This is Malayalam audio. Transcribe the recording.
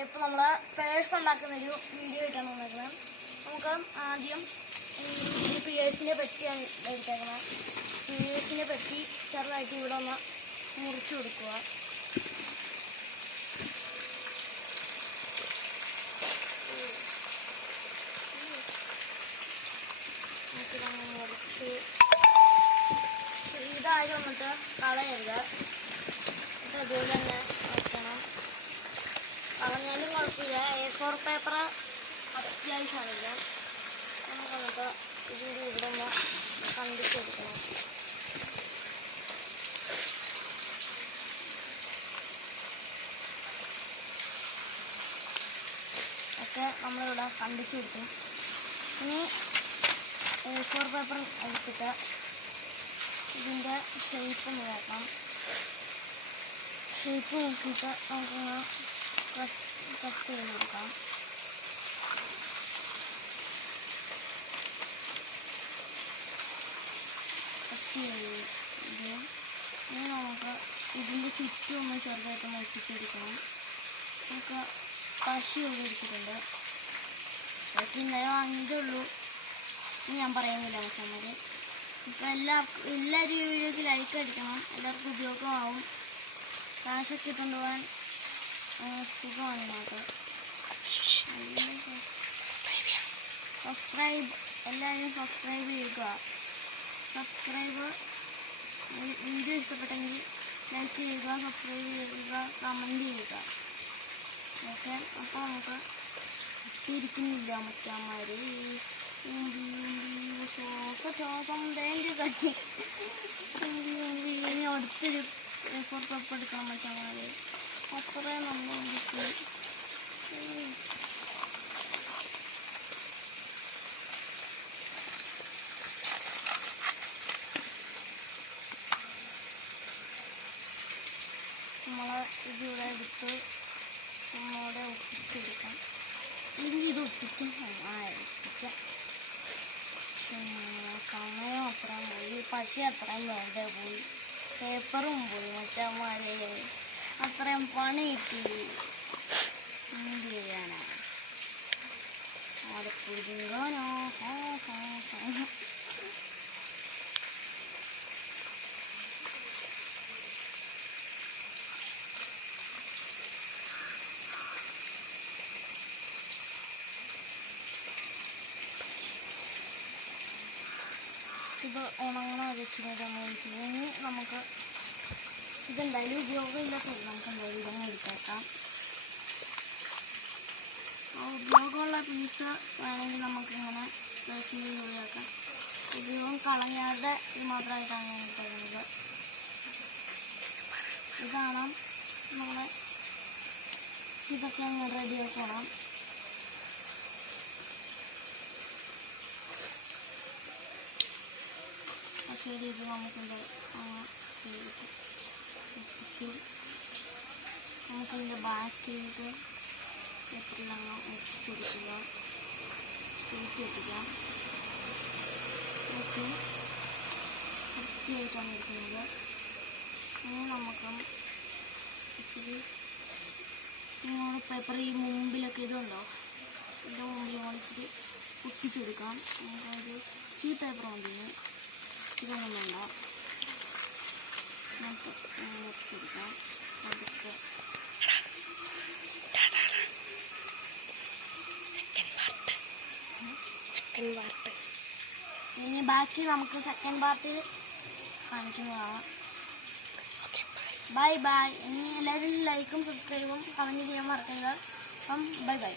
ഇപ്പോൾ നമ്മൾ പേഴ്സ് ഉണ്ടാക്കുന്നൊരു വീഡിയോ ആയിട്ടാണ് വന്നിരിക്കുന്നത്. നമുക്ക് ആദ്യം ഈ പിയേഴ്സിനെ പറ്റിയാണ് എടുത്തേക്കുന്നത്. പിയേഴ്സിനെ പറ്റി ചെറുതായിട്ട് ഇവിടെ ഒന്ന് മുറിച്ച് കൊടുക്കുക. മുറിച്ച് ഇതായത് വന്നിട്ട് കളയരുത്. അതുപോലെ തന്നെ വയ്ക്കണം. കളഞ്ഞാലും കുഴപ്പമില്ല. A4 paper അത്യാവശ്യമാണില്ല. നമുക്ക് വന്നിട്ട് ഇതിൻ്റെ ഇവിടെ ഒന്ന് കണ്ടിച്ചെടുക്കണം. ഒക്കെ നമ്മളിവിടെ കണ്ടിച്ചു കൊടുക്കും. ഇനി A4 പേപ്പർ എടുത്തിട്ട് ഇതിൻ്റെ ഷേപ്പ് ഒന്ന് നോക്കാം. ഷേപ്പ് നോക്കിയിട്ട് നമുക്കൊന്ന് കട്ട് ചെയ്ത് കൊടുക്കാം. കട്ട് ചെയ്ത് ഇനി നമുക്ക് ഇതിൻ്റെ ചുറ്റും ഒന്ന് ചെറുതായിട്ട് മുറിച്ചെടുക്കണം. നമുക്ക് പശി ഇവിടെ എടുത്തിട്ടുണ്ട്. അതൊക്കെ ഇന്നലെ വാങ്ങിയതേ ഉള്ളൂ. ഞാൻ പറയുന്നില്ല അവസാനം. ഇപ്പോൾ എല്ലാവരും ഈ വീഡിയോക്ക് ലൈക്ക് അടിക്കണം. എല്ലാവർക്കും ഉപയോഗമാവും. കാശൊക്കെ ഇട്ടുകൊണ്ട് പോകാൻ സുഖമാണ്. ഇതിനകത്ത് എല്ലാവരും സബ്സ്ക്രൈബ് ചെയ്യുക. വീഡിയോ ഇഷ്ടപ്പെട്ടെങ്കിൽ ലൈക്ക് ചെയ്യുക, സബ്സ്ക്രൈബ് ചെയ്യുക, കമൻറ്റ് ചെയ്യുക. ഓക്കെ, അപ്പോൾ നമുക്ക് ഇരിക്കുന്നില്ല മറ്റന്മാർ ശ്വാസം വേണ്ടി കട്ടി ഇനി അടുത്തൊരു A4 പേപ്പർ എടുക്കാൻ മറ്റന്മാർ. അത്രയും നമ്മൾ ഇതിവിടെ എടുത്ത് നമ്മളോടെ ഒപ്പിച്ചെടുക്കാം. ഇല്ലെങ്കിൽ ഇത് ഒപ്പിക്കാം. ഒപ്പിക്കാം. സമയം അത്രയും പോയി, പശ അത്രയും വേണ്ട പോയി, പേപ്പറും പോയി, മറ്റന്മാരെ അത്രയും പണി കിട്ടി. എന്ത് ചെയ്യാനാ? അവിടെ പുതിങ്ങാനോ ഇത് ഉണങ്ങണ വെച്ചിട്ട് ഇനി നമുക്ക് ഇതെന്തായാലും ഉപയോഗമില്ലാത്തത് നമുക്ക് എന്തായാലും ഇതങ്ങ് എടുത്തേക്കാം. ഉപയോഗമുള്ള പീസ് വേണമെങ്കിൽ നമുക്കിങ്ങനെ പേഴ്സിൻ്റെ ഉപയോഗിക്കാം. ഉപയോഗം കളഞ്ഞാതെ ഇത് മാത്രമായിട്ടാണ് ഞാൻ തരുന്നത്. ഇതാണ് നമ്മളെ ഇതൊക്കെ അങ്ങ് റെഡിയാക്കണം. ശരി, ഇത് നമുക്കിത് നമുക്കിതിൻ്റെ ബാക്കിയിട്ട് എത്രയാണ് ഒട്ടിച്ചെടുക്കുക, സ്ട്രീറ്റ് ഒട്ടിക്കാം. ഓക്കെ, വൃത്തിയായിട്ടാണ് എടുക്കുന്നത്. ഇനി നമുക്ക് ഇച്ചിരി ഇങ്ങനെ പേപ്പർ ഈ മുമ്പിലൊക്കെ ഇതുണ്ടോ, ഇതിൻ്റെ മുമ്പിൽ ഇച്ചിരി ഒട്ടിച്ചെടുക്കാം. നമുക്കൊരു ചീ പേപ്പർ മതിന്. ഇതൊന്നും വേണ്ട, നമുക്ക് ഒട്ടിച്ചെടുക്കാം. അതൊക്കെ സെക്കൻഡ് പാർട്ട് ഇനി ബാക്കി നമുക്ക് സെക്കൻഡ് പാർട്ടിൽ കാണിക്കുന്നതാണ്. Bye bye. ഇനി എല്ലാവരും ലൈക്കും സബ്സ്ക്രൈബും കമൻറ്റ് ചെയ്യാൻ മറക്കരുത്. അപ്പം ബൈ ബൈ.